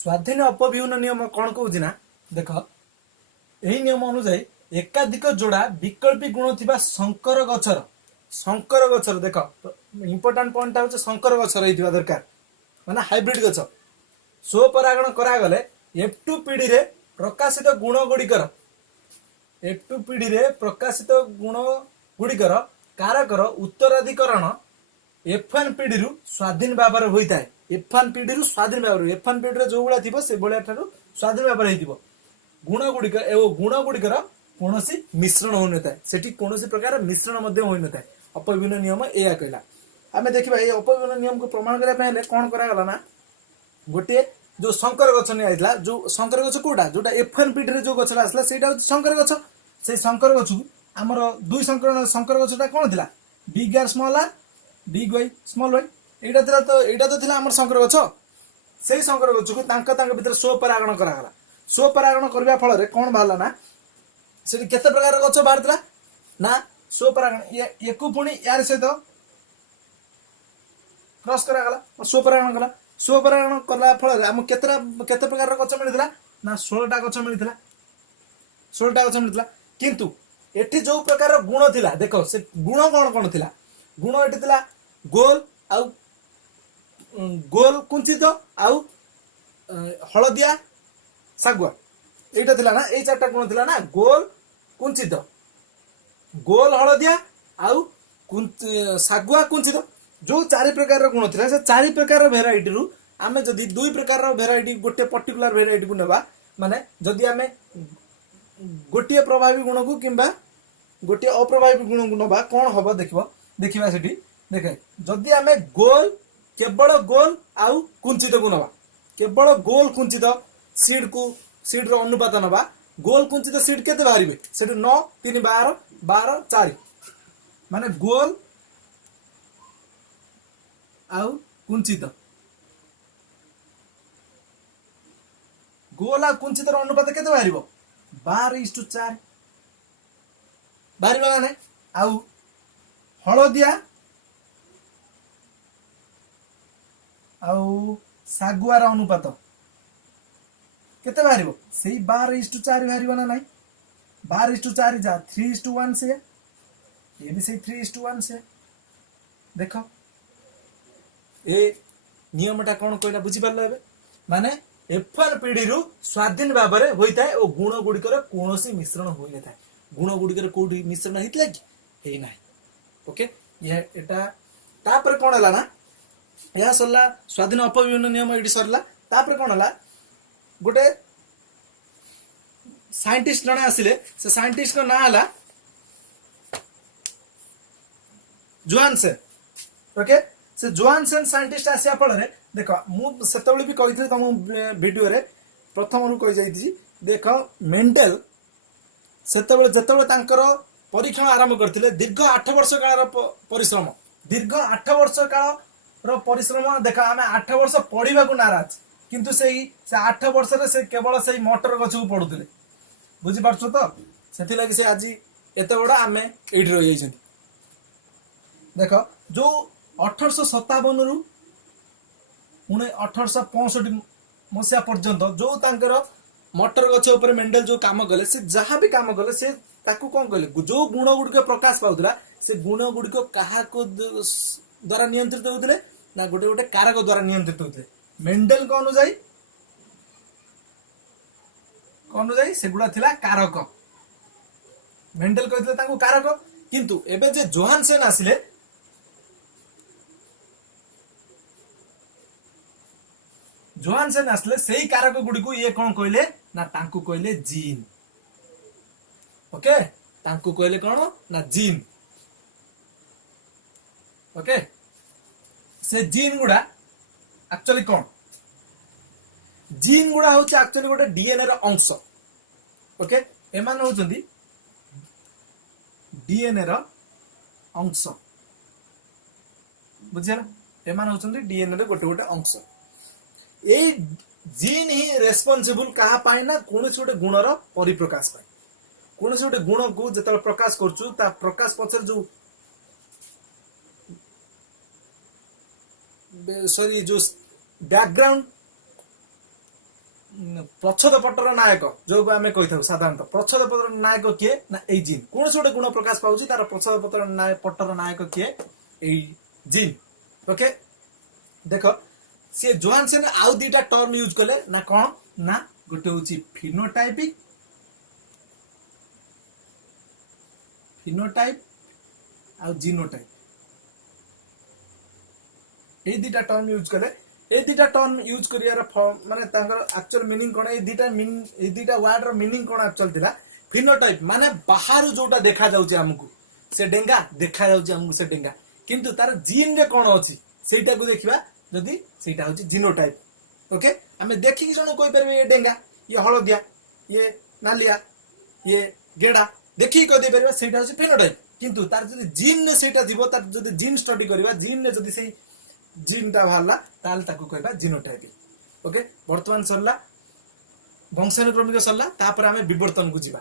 स्वाधीन अपव्यूहन नियम कौन कहूँ ना देख यही नियम अनुसार एकाधिक जोड़ा विकल्पी गुण थिबा संकर गछर देख इंपोर्टाट पॉइंट हूँ संकर गछर होइथिबा दरकार माने हाइब्रिड गछ स्वपरागण करागले F2 पीढ़ी रे प्रकाशित गुण गुड़िकर F2 पीढ़ी रे प्रकाशित गुण गुड़िकर कारकर उत्तराधिकरण F1 पीढ़ी रु स्वाधीन भाव होता है F1 पीढ़ी रु स्वाधीन भाव F1 पीढ़ी जो भाया थी से भाया ठार स्वाधीन भाव हो गुण गुड़िकर एवं गुण गुड़िकर कौन मिश्रण हो न था से कौन प्रकार मिश्रण हो न था अपव्यूहन नियम या कहला आम देखा ये अपव्यूहन नियम को प्रमाण करने कौन करागला ना गोटे जो शंकर गछ नहीं जो शंकर गछ कौटा जोटा F1 पीढ़ी जो गछटा आसला सेटा शंकर गछ से शंकर गछ आमर दुई शंकर गछटा कौन थी big or small or big Y small Y एटा तो थिला आमर शंकर गछ से शंकर गछ को तांका भीतर स्वपरागण करागला स्वपरागण करबा फल कौन बाहला ना से केते प्रकार गछ बाहरला ना स्वपरागण एकु पुणी यार सहित क्रॉस करागला स्वपरागण कला स्वपरागण करला फल आम केते प्रकार गछ मिलथिला ना 16टा गछ मिलथिला 16टा गछ मिलथिला किंतु एठी जो प्रकार गुण थिला देखो से गुण कौन कौन थिला गुण एठी थिला गोल आउ गोल कुंचित आउ हलदिया सागुआ एटा थिला ना ए चारटा गुण थिला ना गोल कुंचित गोल हलदिया आउ सागुआ कुंचित जो 4 प्रकार गुण थिला से 4 प्रकार भेराइटी रु आमे जदी 2 प्रकार भेराइटी गोटे पर्टिकुलर भेराइटी को नेबा माने जदी आमे गोटे प्रभावी गुण को किंबा गोटे अप्रभावी गुण को नबा कौन हबो देखिबा सेठी देखे जदी आमे गोल केवल गोल आउ कुंचित को नबा केवल गोल कुंचित सीड रो अनुपात नबा गोल कुंचित सीड केते बाहरिबे सेठी 9 3 12 12 4 माने गोल आउ कुंचित गोल आ कुंचित रो अनुपात केते बाहरिबो 12:4 बाहरिबा ना आउ हलदिया आउ सागुआर अनुपात केते बाहरिबो सेही 12:4 बाहरिबो ना नहीं 12:4 जा 3:1 से ये भी सही 3:1 से देखो ए नियमटा कौन कहला बुझी पारलो एबे माने F1 पीढ़ी रु स्वाधीन भाव में होता है और गुण गुड़िकर कौन मिश्रण हो न था गुण गुड़िकर कौटी मिश्रण होता कि ना ओके तापर कौन है ना यह सरला स्वाधीन अपव्यूहन नियम ये सरला तापर कौन है गोटे साइंटिस्ट जने आसिले से साइंटिस्ट का नाम है जोहानसेन ओके से जोहानसेन साइंटिस्ट आसिया फल देख मुझे भी कही तुम वीडियो रे प्रथम रू कही जाइए देख मेंडेल जिते परीक्षण आरंभ करते दीर्घ 8 वर्ष काल परिश्रम दीर्घ 8 वर्ष काल परिश्रम देख आम 8 वर्ष पढ़ा को नाराज किंतु से 8 वर्ष से केवल से मटर गछ को पढ़ुले बुझीपार तो से लगी से आज एत बड़ा आम ये रही देख जो 1857 रु 1865 मसीहा पर्यंत जो तांकर मटर गछ ऊपर मेंडेल जो काम कले से जहाँ भी काम कले से ताकू कौन कहले जो गुण गुड़िक प्रकाश पाउला से गुण गुड़िक क्या द्वारा नियंत्रित होते ना गोटे गोटे कारक द्वारा नियंत्रित होते मेंडेल को अनुजाई सेगुड़ा थिला कारक मेंडेल कहते कारक किंतु एबे जे जोहानसेन आसिले जोहानसेन आसले सही कारक गुड़ी को ये कौन कहले ना तांकु कहले जीन ओके तांकु कहले कौन ना जीन ओके से जीन गुड़ा एक्चुअली कौन जीन गुड़ा होचे एक्चुअली गोटे डीएनए रो अंश ओके एमान होचंदी डीएनए रो अंश बुझिया एमान होचंदी डीएनए रो गोटे गोटे अंश ए जीन ही रेस्पॉन्सिबल कहा पाए ना कौन गोटे गुणर परिप्रकाश पाए कौन गोटे गुण को जो प्रकाश करचु ता प्रकाश पछर जो सॉरी जो बैकग्राउंड प्रच्छद पटर नायक जो आम कही साधारणतः प्रच्छद पटर नायक किए ना एई जीन कौन गोटे गुण प्रकाश पाउची तार प्रच्छद पटर नायक किए एई जीन ओके देख सी जोहानसन आउ दीटा टर्म यूज कले ना कौन ना गोटे हूँ फिनोटाइपिक फिनोटाइप आउ जीनोटाइप ये दीटा टर्म यूज कले ये दीटा टर्म यूज करियार माने तांकर एक्चुअल मीनिंग कोन ये दीटा वर्ड रो मीनिंग कोन एक्चुअल थिला फिनोटाइप माने बाहर जोटा देखा जाउची हमकु से डेंगा देखा जाउची हमकु से डेंगा किंतु तार जीन रे कोन अछि सेटा को देखिबा जदी सेटा होची जीनोटाइप ओके हमें देखि कि जणो कोइ परबे ये डेंगा ये हळदिया ये नालिया ये गेडा देखि को दे परबा सेटा होची फिनोटाइप किंतु तार जदी जीन ने सेटा दिबो तार जदी जीन स्टडी करबा जीन ने जदी सेई जीन टा बाहरला ताल ताकू कहबा जीनोटाइप ओके वर्तमान सरला वंशानुक्रमिक सरला तापर हमें विवर्तन को जीवा